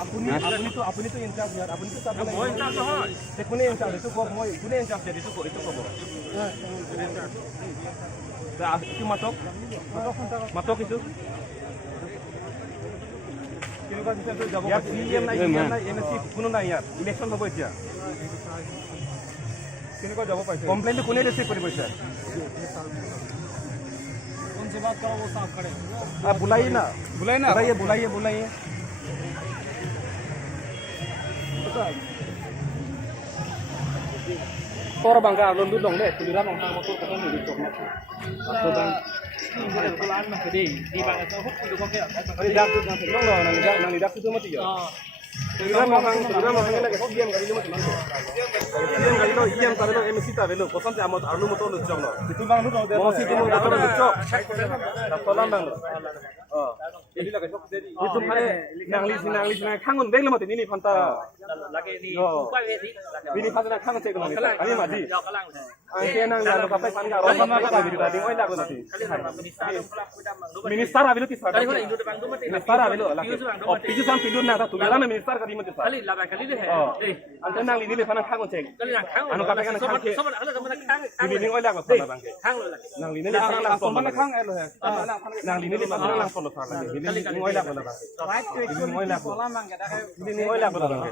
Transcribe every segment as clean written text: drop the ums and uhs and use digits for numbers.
আপুনি তো ইনচাৰ্জ ইয়াৰ আপুনি তো চাব মই ইনচাৰ্জ নহয় তে কোনে ইনচাৰ্জ এইটো কওক মই কোনে ইনচাৰ্জ এইটো ক'ব কি মাতক কিছু কেনেকুৱা দিছে যাব ইয়াত নাই এমএসি কোনো নাই ইয়াত ইলেকশ্যন হ'ব এতিয়া কেনেকুৱা যাব পাইছে কমপ্লেইনটো কোনে ৰিচিভ কৰিব কৈছে उनसे बात करो वो साफ खड़े आप बुलाइए ना बुलाइए तोर bangga alun dulu dong deh tuliran orang motor kita nih di toknya atau bang ini pelan mah jadi di bangga sahuk itu kok kayak ini dak tuh nanti dong nanti dak tuh mati ya tuliran orang lagi kok diam kali lu mati diam kali lo diam kali lo MC ta velo kosan te amot alun motor lu jong lo itu bang lu dong mau sih itu motor lu cok tolong bang jadi lagi sok jadi itu mana nanglis kangen deh lu mati ini panta lagi di upah ini panta kangen cek lagi ini mati angke nang lalu kapai pan karo apa video tadi oi lagu nanti minister abilu tisar minister abilu lagi opisi sam pilun na ta tuliran minister kali mati kali laba kali deh ante nang ini panta kangen cek anu kapai kan kangen ini oi lagu sana bangke nang ini langsung mana kang elo he nang ini mana langsung lo sana ini oi lagu bangke ini oi lagu ini oi lagu bangke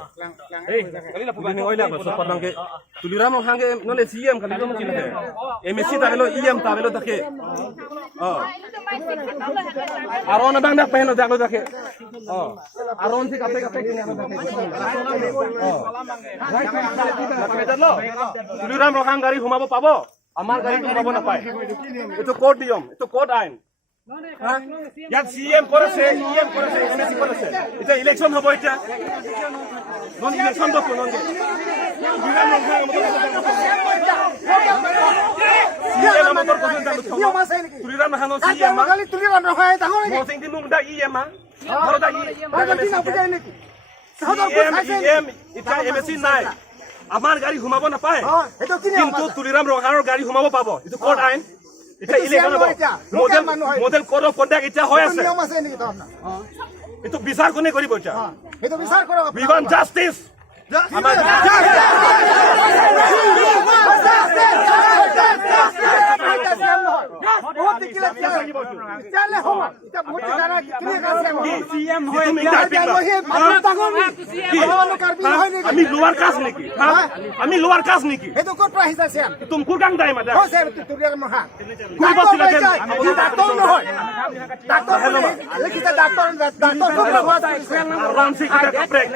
kali la ini oi lagu so bangke tuliran mo hange nole CM kali lo mati le MSC ta velo EM ta velo take aron bang dak pehno dak lo take aron si kape gini anu take tuliran mo hang gari humabo pabo amar gari humabo na pae itu code niয়ম itu code ain ইয়াত CM করেছে EM করেছে MSC করেছে এটা election হবে এটা non election তো কোন নগে বিমান নং CM আমাদের কোন দাম নিয়ম আছে নাকি তুলিরাম হানো CM খালি তুলিরাম হয় তাহলে মোসিং দিন মুদা EM বড় দা না বুঝাই নাকি EM এটা MSC নাই আমার গাড়ি ঘুমাবো না পায় কিন্তু তুলিরাম রহার গাড়ি ঘুমাবো পাবো এটা কোড আইন এটা election model code of conduct এটা হয় আছে নিয়ম আছে নেকি তো আপনার এটা বিচার কোনে করিব এটা এটা বিচার করো উই ওয়ান্ট জাস্টিস আমার बहुत दिक्कत चले हो এটা বহুত জানা কি কাছে সিএম হয় আমি লোয়ার কাজ নাকি আমি লোয়ার কাজ নাকি এই তো কোট প্রাইস আছে তুমি কুরগাং দাই মাদা हो सर तुरिया महा कुल बसिला के ডাক্তার न হয় ডাক্তার লিখিত ডাক্তার কোন বাত আরাম से का ब्रेक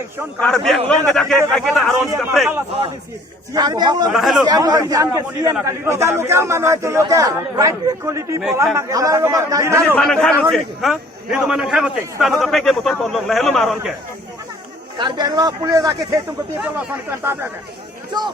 আর ব্যাংক লং যাকে কাকেটা আরাম से ब्रेक আর ব্যাংক লং हेलो এটা লোকাল মানুষ তো লোকাল রাইট quality bola আমার লোকাল গাড়ি মানে খানো চেক হ্যাঁ itu mana খানো চেক স্থান का ব্রেক মোটর পড়লং না हेलो মারন के আর ব্যাংক লং পুলিশ আকে थे तुमको पेपर ला सन करता है चुप